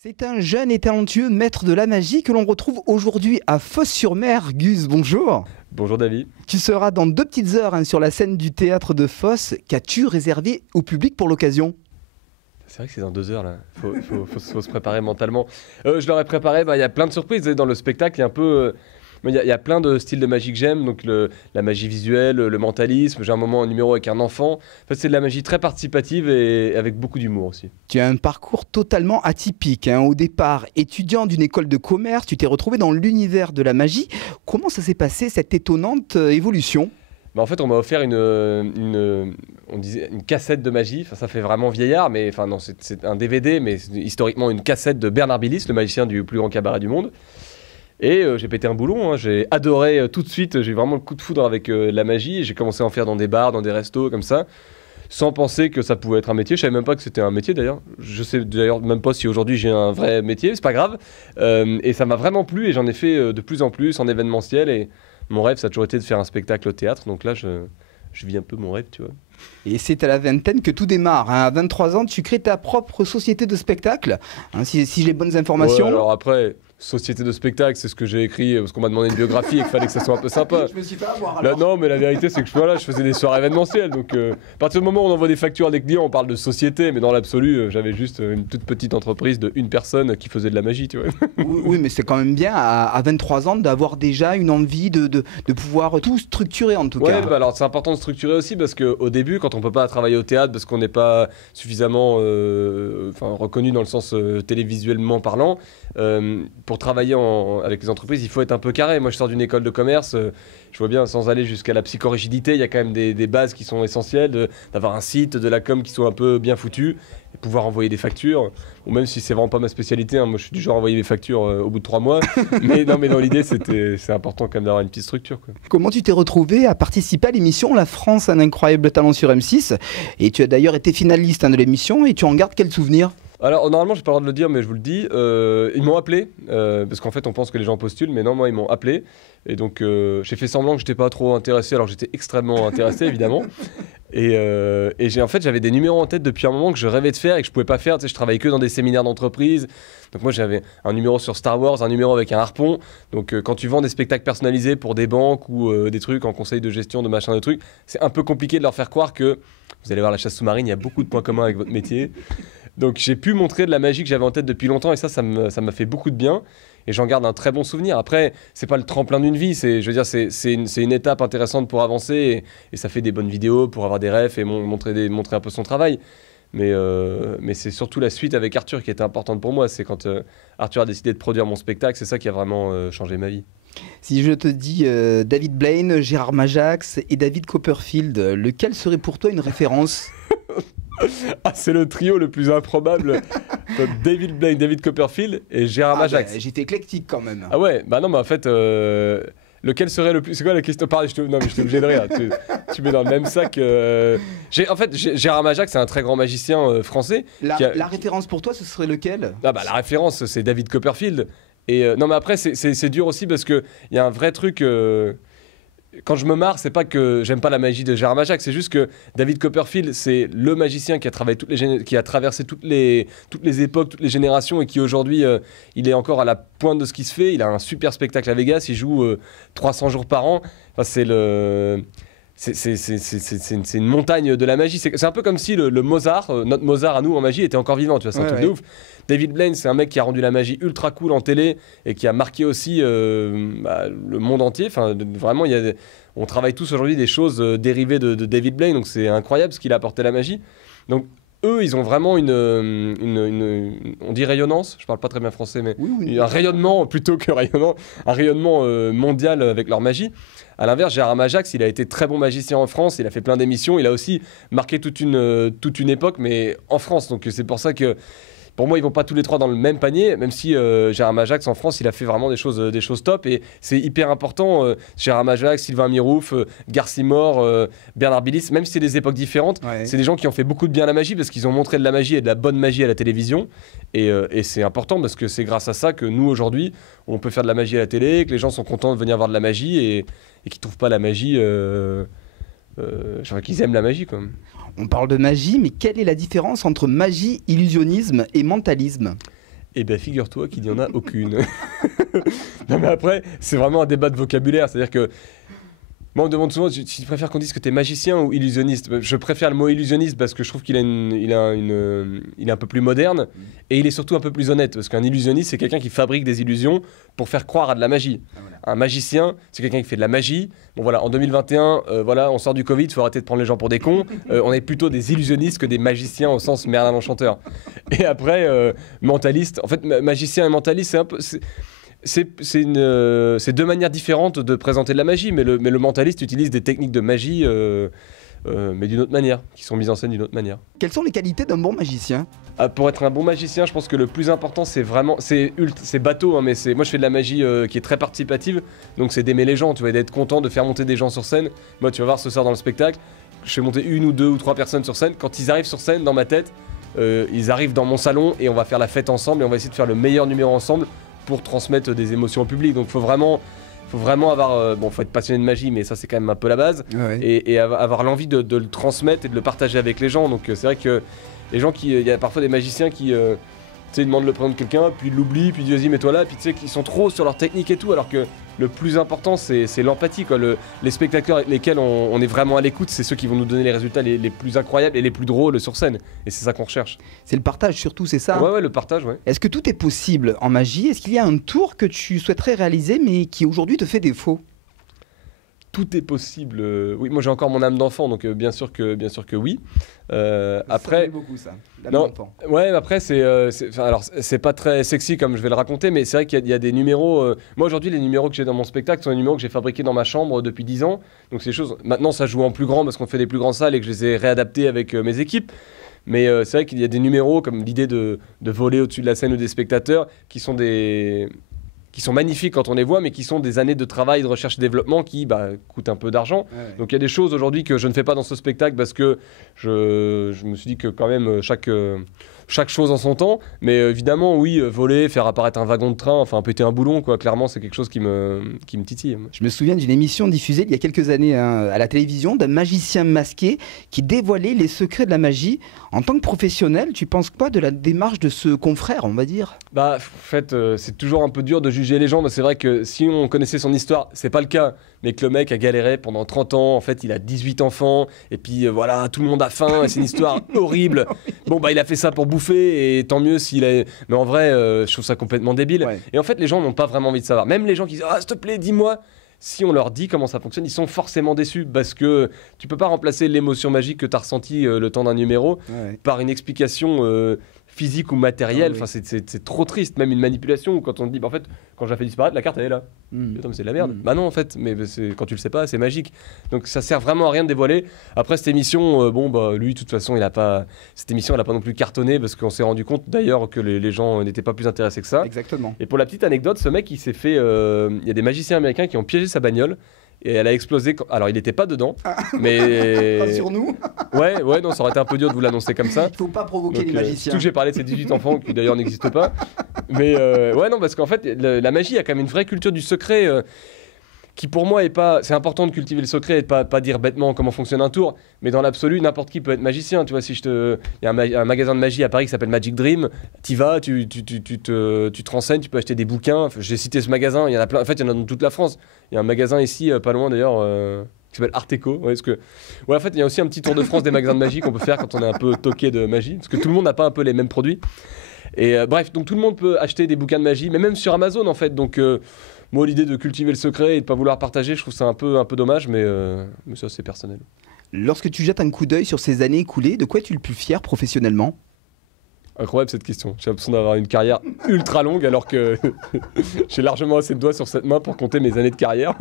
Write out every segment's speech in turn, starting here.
C'est un jeune et talentueux maître de la magie que l'on retrouve aujourd'hui à Fos-sur-Mer. Gus, bonjour. Bonjour David. Tu seras dans 2 petites heures sur la scène du théâtre de Fos. Qu'as-tu réservé au public pour l'occasion? C'est vrai que c'est dans 2 heures là, faut se préparer mentalement. Je leur ai préparé, il y a plein de surprises dans le spectacle, il y a plein de styles de magie que j'aime, donc la magie visuelle, le mentalisme, j'ai un moment un numéro avec un enfant. En fait, c'est de la magie très participative et avec beaucoup d'humour aussi. Tu as un parcours totalement atypique. Au départ, étudiant d'une école de commerce, tu t'es retrouvé dans l'univers de la magie. Comment ça s'est passé, cette étonnante évolution? En fait, on m'a offert une cassette de magie. Enfin, ça fait vraiment vieillard, mais enfin non, c'est un DVD, mais historiquement une cassette de Bernard Billis, le magicien du plus grand cabaret du monde. Et j'ai pété un boulon, j'ai adoré tout de suite, j'ai eu vraiment le coup de foudre avec la magie. J'ai commencé à en faire dans des bars, dans des restos, comme ça, sans penser que ça pouvait être un métier. Je savais même pas que c'était un métier d'ailleurs. Je sais d'ailleurs même pas si aujourd'hui j'ai un vrai métier, c'est pas grave. Et ça m'a vraiment plu et j'en ai fait de plus en plus en événementiel. Et mon rêve, ça a toujours été de faire un spectacle au théâtre. Donc là, je vis un peu mon rêve, tu vois. Et c'est à la vingtaine que tout démarre. À 23 ans, tu crées ta propre société de spectacle. Si j'ai les bonnes informations. Ouais, alors après, société de spectacle, c'est ce que j'ai écrit parce qu'on m'a demandé une biographie et qu'il fallait que ça soit un peu sympa. Je me suis fait avoir alors. Non, mais la vérité, c'est que je faisais des soirées événementielles. Donc, à partir du moment où on envoie des factures à des clients, on parle de société, mais dans l'absolu, j'avais juste une toute petite entreprise de une personne qui faisait de la magie, tu vois. Oui, mais c'est quand même bien à 23 ans d'avoir déjà une envie de pouvoir tout structurer en tout cas. Ouais, alors c'est important de structurer aussi parce qu'au début, quand on peut pas travailler au théâtre parce qu'on n'est pas suffisamment reconnu dans le sens télévisuellement parlant, pour travailler avec les entreprises, il faut être un peu carré. Moi, je sors d'une école de commerce, je vois bien, sans aller jusqu'à la psychorigidité, il y a quand même des bases qui sont essentielles, d'avoir un site, de la com qui soit un peu bien foutu, et pouvoir envoyer des factures, ou même si c'est vraiment pas ma spécialité, moi je suis du genre à envoyer mes factures au bout de 3 mois, mais dans l'idée, c'est important quand même d'avoir une petite structure, quoi. Comment tu t'es retrouvé à participer à l'émission La France, un incroyable talent sur M6? Et tu as d'ailleurs été finaliste de l'émission, et tu en gardes quel souvenir? Alors normalement j'ai pas le droit de le dire mais je vous le dis, ils m'ont appelé, parce qu'en fait on pense que les gens postulent mais non, moi ils m'ont appelé et donc j'ai fait semblant que j'étais pas trop intéressé alors que j'étais extrêmement intéressé évidemment et j'avais des numéros en tête depuis un moment que je rêvais de faire et que je pouvais pas faire, tu sais, je travaillais que dans des séminaires d'entreprise, donc moi j'avais un numéro sur Star Wars, un numéro avec un harpon, donc quand tu vends des spectacles personnalisés pour des banques ou des trucs en conseil de gestion de machin de trucs, c'est un peu compliqué de leur faire croire que vous allez voir la chasse sous-marine, il y a beaucoup de points communs avec votre métier. Donc j'ai pu montrer de la magie que j'avais en tête depuis longtemps et ça m'a fait beaucoup de bien et j'en garde un très bon souvenir. Après, c'est pas le tremplin d'une vie, c'est une étape intéressante pour avancer et ça fait des bonnes vidéos pour avoir des refs et montrer un peu son travail. Mais c'est surtout la suite avec Arthur qui était importante pour moi. C'est quand Arthur a décidé de produire mon spectacle, c'est ça qui a vraiment changé ma vie. Si je te dis David Blaine, Gérard Majax et David Copperfield, lequel serait pour toi une référence? Ah, c'est le trio le plus improbable. David Blaine, David Copperfield et Gérard Majax. J'étais éclectique quand même. Ah ouais, bah non, mais en fait, lequel serait le plus... C'est quoi la question? Pardon, non, mais je t'ai obligé de rire. Tu mets dans le même sac... En fait, Gérard Majax, c'est un très grand magicien français. La référence pour toi, ce serait lequel? Ah bah, la référence, c'est David Copperfield. Et non, mais après, c'est dur aussi parce qu'il y a un vrai truc... Quand je me marre, c'est pas que j'aime pas la magie de Gérard Majax, c'est juste que David Copperfield, c'est le magicien qui a traversé toutes les époques, toutes les générations et qui aujourd'hui, il est encore à la pointe de ce qui se fait. Il a un super spectacle à Vegas, il joue 300 jours par an. Enfin, c'est une montagne de la magie. C'est un peu comme si le Mozart, notre Mozart à nous en magie, était encore vivant. Tu vois, c'est un truc de ouf. David Blaine, c'est un mec qui a rendu la magie ultra cool en télé et qui a marqué aussi le monde entier. Enfin, vraiment, on travaille tous aujourd'hui des choses dérivées de David Blaine, donc c'est incroyable ce qu'il a apporté à la magie. Donc eux, ils ont vraiment on dit rayonnance, je parle pas très bien français, mais un rayonnement plutôt que rayonnant, un rayonnement mondial avec leur magie. À l'inverse, Gérard Majax, il a été très bon magicien en France, il a fait plein d'émissions, il a aussi marqué toute une époque, mais en France. Donc c'est pour ça que, pour moi, ils vont pas tous les trois dans le même panier, même si Gérard Majax en France, il a fait vraiment des choses top et c'est hyper important. Gérard Majax, Sylvain Mirouf, Garcimore, Bernard Billis, même si c'est des époques différentes, c'est des gens qui ont fait beaucoup de bien à la magie parce qu'ils ont montré de la magie et de la bonne magie à la télévision. Et c'est important parce que c'est grâce à ça que nous, aujourd'hui, on peut faire de la magie à la télé, que les gens sont contents de venir voir de la magie et qui trouvent pas la magie, qu'ils aiment la magie, quoi. On parle de magie, mais quelle est la différence entre magie, illusionnisme et mentalisme? Eh bien, figure-toi qu'il n'y en a aucune. Non, mais après, c'est vraiment un débat de vocabulaire. C'est-à-dire que moi, on me demande souvent si tu préfères qu'on dise que tu es magicien ou illusionniste. Je préfère le mot illusionniste parce que je trouve qu'il est un peu plus moderne et il est surtout un peu plus honnête. Parce qu'un illusionniste, c'est quelqu'un qui fabrique des illusions pour faire croire à de la magie. Ah, voilà. Un magicien, c'est quelqu'un qui fait de la magie. Bon, voilà, en 2021, voilà, on sort du Covid, il faut arrêter de prendre les gens pour des cons. On est plutôt des illusionnistes que des magiciens au sens Merlin l'Enchanteur. Et après, mentaliste. En fait, magicien et mentaliste, c'est un peu. C'est deux manières différentes de présenter de la magie, mais le mentaliste utilise des techniques de magie, mais d'une autre manière, qui sont mises en scène d'une autre manière. Quelles sont les qualités d'un bon magicien ? Pour être un bon magicien, je pense que le plus important, c'est vraiment... C'est bateau, hein, mais moi je fais de la magie qui est très participative, donc c'est d'aimer les gens, tu vois, d'être content de faire monter des gens sur scène. Moi, tu vas voir ce soir dans le spectacle, je fais monter 1 ou 2 ou 3 personnes sur scène. Quand ils arrivent sur scène, dans ma tête, ils arrivent dans mon salon et on va faire la fête ensemble et on va essayer de faire le meilleur numéro ensemble pour transmettre des émotions au public. Donc faut vraiment avoir... faut être passionné de magie, mais ça c'est quand même un peu la base. Ouais. Et avoir l'envie de le transmettre et de le partager avec les gens. Donc c'est vrai que les gens il y a parfois des magiciens qui ils demandent le prénom de quelqu'un, puis ils l'oublient, puis ils disent vas-y mets-toi là, puis tu sais qu'ils sont trop sur leur technique et tout, alors que le plus important c'est l'empathie, quoi. Les spectateurs avec lesquels on est vraiment à l'écoute, c'est ceux qui vont nous donner les résultats les plus incroyables et les plus drôles sur scène, et c'est ça qu'on recherche. C'est le partage surtout, c'est ça? Ouais, le partage, ouais. Est-ce que tout est possible en magie? Est-ce qu'il y a un tour que tu souhaiterais réaliser mais qui aujourd'hui te fait défaut? Tout est possible. Oui, moi j'ai encore mon âme d'enfant, donc bien sûr que oui. Après, ça beaucoup ça. Non, ouais, après c'est pas très sexy comme je vais le raconter, mais c'est vrai qu'il y a des numéros. Moi aujourd'hui, les numéros que j'ai dans mon spectacle sont des numéros que j'ai fabriqués dans ma chambre depuis 10 ans. Donc c'est des choses. Maintenant, ça joue en plus grand parce qu'on fait des plus grandes salles et que je les ai réadaptés avec mes équipes. Mais c'est vrai qu'il y a des numéros comme l'idée de voler au-dessus de la scène ou des spectateurs qui sont magnifiques quand on les voit, mais qui sont des années de travail, de recherche et développement qui coûtent un peu d'argent. Ouais. Donc il y a des choses aujourd'hui que je ne fais pas dans ce spectacle parce que je me suis dit que quand même chaque chose en son temps. Mais évidemment, oui, voler, faire apparaître un wagon de train, enfin péter un boulon, quoi. Clairement, c'est quelque chose qui me titille. Je me souviens d'une émission diffusée il y a quelques années à la télévision d'un magicien masqué qui dévoilait les secrets de la magie. En tant que professionnel, tu penses quoi de la démarche de ce confrère, on va dire? En fait, c'est toujours un peu dur de juger les gens, mais c'est vrai que si on connaissait son histoire, c'est pas le cas, mais que le mec a galéré pendant 30 ans, en fait, il a 18 enfants, et puis voilà, tout le monde a faim, et c'est une histoire horrible. Bon, il a fait ça pour bouffer, et tant mieux s'il a... Mais en vrai, je trouve ça complètement débile. Ouais. Et en fait, les gens n'ont pas vraiment envie de savoir. Même les gens qui disent « Ah, s'il te plaît, dis-moi !» Si on leur dit comment ça fonctionne, ils sont forcément déçus parce que tu peux pas remplacer l'émotion magique que tu as ressentie le temps d'un numéro par une explication physique ou matérielle. Enfin, c'est trop triste. Même une manipulation où quand on te dit, en fait, quand je la fais disparaître, la carte elle est là. Attends, mais c'est de la merde. Bah non, en fait, mais quand tu le sais pas, c'est magique. Donc ça sert vraiment à rien de dévoiler. Après cette émission, lui, de toute façon, cette émission, elle a pas non plus cartonné parce qu'on s'est rendu compte d'ailleurs que les gens n'étaient pas plus intéressés que ça. Exactement. Et pour la petite anecdote, ce mec, il s'est fait, il y a des magiciens américains qui ont piégé sa bagnole. Et elle a explosé. Alors, il n'était pas dedans, mais... Pas sur nous. Ouais, non, ça aurait été un peu dur de vous l'annoncer comme ça. Il ne faut pas provoquer les magiciens. Surtout que j'ai parlé de ces 18 enfants qui d'ailleurs n'existent pas. Mais non, parce qu'en fait, la magie, il y a quand même une vraie culture du secret qui, pour moi, est pas... C'est important de cultiver le secret et de pas dire bêtement comment fonctionne un tour. Mais dans l'absolu, n'importe qui peut être magicien. Tu vois, il y a un magasin de magie à Paris qui s'appelle Magic Dream. T'y vas, tu te renseignes, tu peux acheter des bouquins. Enfin, j'ai cité ce magasin, il y en a plein. En fait, il y en a dans toute la France. Il y a un magasin ici, pas loin d'ailleurs, qui s'appelle Arteco. Ouais, en fait, il y a aussi un petit tour de France des magasins de magie qu'on peut faire quand on est un peu toqué de magie. Parce que tout le monde n'a pas un peu les mêmes produits. Et bref, donc tout le monde peut acheter des bouquins de magie, mais même sur Amazon en fait. Donc moi, l'idée de cultiver le secret et de ne pas vouloir partager, je trouve ça un peu dommage, mais ça c'est personnel. Lorsque tu jettes un coup d'œil sur ces années écoulées, de quoi es-tu le plus fier professionnellement ? Incroyable cette question. J'ai l'impression d'avoir une carrière ultra longue alors que j'ai largement assez de doigts sur cette main pour compter mes années de carrière.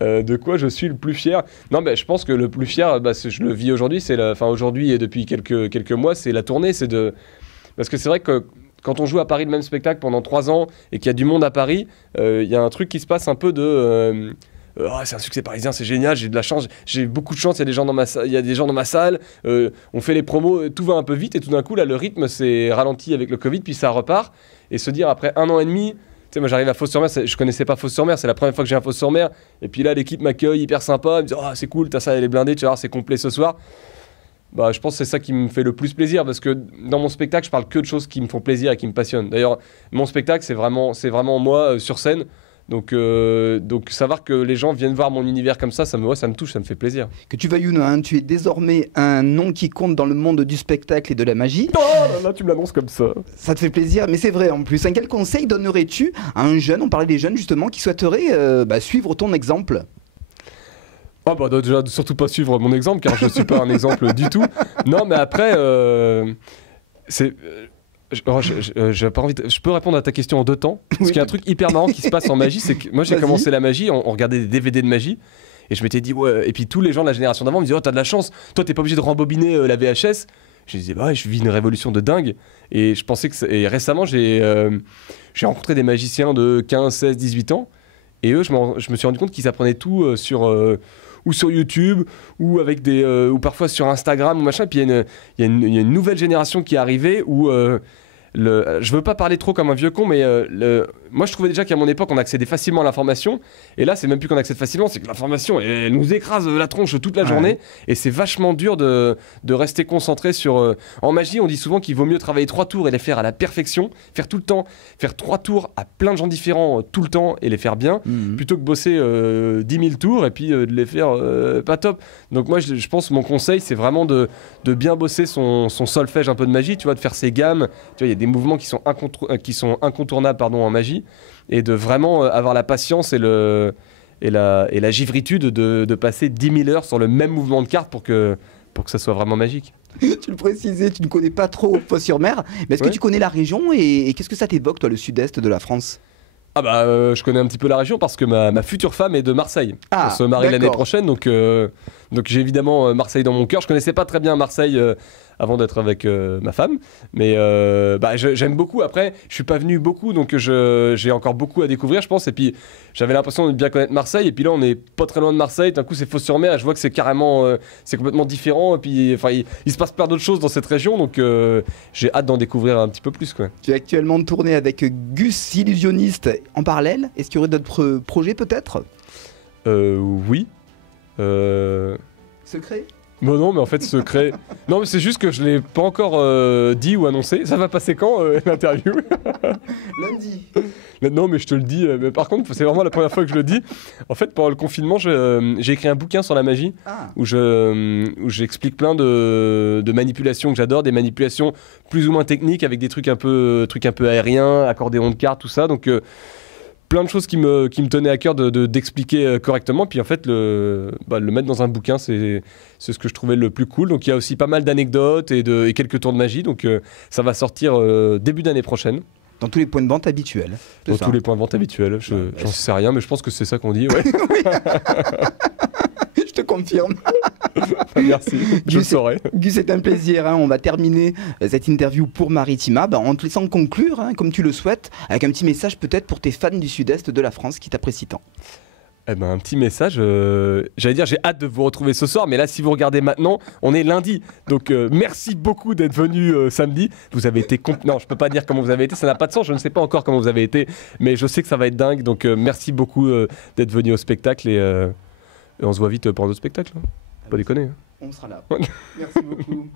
De quoi je suis le plus fier ? Non, je pense que le plus fier, je le vis aujourd'hui, aujourd'hui et depuis quelques mois, c'est la tournée. Parce que c'est vrai que quand on joue à Paris le même spectacle pendant 3 ans et qu'il y a du monde à Paris, il y a un truc qui se passe un peu de... c'est un succès parisien, c'est génial, j'ai de la chance, j'ai beaucoup de chance, il y a des gens dans ma salle, on fait les promos, tout va un peu vite et tout d'un coup là le rythme s'est ralenti avec le Covid puis ça repart et se dire après 1 an et demi, tu sais moi j'arrive à Fos-sur-Mer, je connaissais pas Fos-sur-Mer, c'est la première fois que j'ai un Fos-sur-Mer et puis là l'équipe m'accueille hyper sympa, elle me dit c'est cool, ta salle elle est blindée, tu vas voir c'est complet ce soir. bah, je pense que c'est ça qui me fait le plus plaisir, parce que dans mon spectacle, je parle que de choses qui me font plaisir et qui me passionnent. D'ailleurs, mon spectacle, c'est vraiment moi sur scène. Donc savoir que les gens viennent voir mon univers comme ça me touche, ça me fait plaisir. Que tu veuilles ou non, hein, tu es désormais un nom qui compte dans le monde du spectacle et de la magie. Oh là, tu me l'annonces comme ça. Ça te fait plaisir, mais c'est vrai en plus. Quel conseil donnerais-tu à un jeune, on parlait des jeunes justement, qui souhaiterait suivre ton exemple? Ah bah déjà, surtout pas suivre mon exemple, car je suis pas un exemple du tout. Non, mais après, c'est... j'ai pas envie je peux répondre à ta question en 2 temps. Parce qu'il y a un truc hyper marrant qui se passe en magie, c'est que moi j'ai commencé la magie, on regardait des DVD de magie, et je m'étais dit, ouais, et puis tous les gens de la génération d'avant me disaient, oh t'as de la chance, toi t'es pas obligé de rembobiner la VHS. Je disais, bah ouais, je vis une révolution de dingue. Et je pensais que et récemment j'ai rencontré des magiciens de 15, 16, 18 ans, et eux je me suis rendu compte qu'ils apprenaient tout ou sur YouTube, ou avec ou parfois sur Instagram ou machin. Et puis il y a une nouvelle génération qui est arrivée où je veux pas parler trop comme un vieux con, mais moi je trouvais déjà qu'à mon époque on accédait facilement à l'information, et là c'est même plus qu'on accède facilement, c'est que l'information elle nous écrase la tronche toute la journée, et c'est vachement dur de rester concentré sur... En magie on dit souvent qu'il vaut mieux travailler 3 tours et les faire à la perfection, faire tout le temps, faire 3 tours à plein de gens différents tout le temps et les faire bien, plutôt que bosser 10 000 tours et puis de les faire pas top. Donc moi je pense que mon conseil c'est vraiment de bien bosser son solfège un peu de magie, tu vois, de faire ses gammes, tu vois, il y a des mouvements qui sont incontournables en magie, et de vraiment avoir la patience et la givritude de passer 10 000 heures sur le même mouvement de carte pour que ça soit vraiment magique. Tu le précisais, tu ne connais pas trop Fos-sur-Mer, mais est-ce que tu connais la région, et qu'est-ce que ça t'évoque, toi, le sud-est de la France? Ah bah je connais un petit peu la région parce que ma future femme est de Marseille. On se marie l'année prochaine, donc j'ai évidemment Marseille dans mon cœur. Je connaissais pas très bien Marseille avant d'être avec ma femme, mais j'aime beaucoup. Après, je suis pas venu beaucoup, donc j'ai encore beaucoup à découvrir, je pense. Et puis j'avais l'impression de bien connaître Marseille, et puis là on est pas très loin de Marseille. D'un coup c'est Fos-sur-Mer, et je vois que c'est carrément, c'est complètement différent. Et puis il se passe plein d'autres choses dans cette région, donc j'ai hâte d'en découvrir un petit peu plus, quoi. Tu es actuellement tourné avec Gus Illusionniste en parallèle. Est-ce qu'il y aurait d'autres projets peut-être? Oui. Secret? Bon, non, mais en fait, secret. Non, mais c'est juste que je l'ai pas encore dit ou annoncé. Ça va passer quand l'interview? Lundi. Non, mais je te le dis. Mais par contre, c'est vraiment la première fois que je le dis. En fait, pendant le confinement, j'ai écrit un bouquin sur la magie où j'explique plein de manipulations que j'adore, des manipulations plus ou moins techniques avec des trucs un peu aériens, accordéon de cartes, tout ça. Donc plein de choses qui me tenaient à cœur d'expliquer correctement. Puis en fait, le mettre dans un bouquin, c'est ce que je trouvais le plus cool. Donc il y a aussi pas mal d'anecdotes et quelques tours de magie. Donc ça va sortir début d'année prochaine. Dans tous les points de vente habituels. Dans tous les points de vente habituels. J'en sais rien, mais je pense que c'est ça qu'on dit. Ouais. Je te confirme. Merci, je le saurai. Gus, c'est un plaisir. On va terminer cette interview pour Maritima en te laissant conclure, comme tu le souhaites, avec un petit message peut-être pour tes fans du sud-est de la France qui t'apprécient tant. Eh ben, un petit message, j'allais dire j'ai hâte de vous retrouver ce soir, mais là si vous regardez maintenant, on est lundi, donc merci beaucoup d'être venu samedi. Vous avez été non, je peux pas dire comment vous avez été, ça n'a pas de sens, je ne sais pas encore comment vous avez été, mais je sais que ça va être dingue, donc merci beaucoup d'être venu au spectacle, et on se voit vite pour un autre spectacle, hein. Pas déconner, hein. On sera là. Merci beaucoup.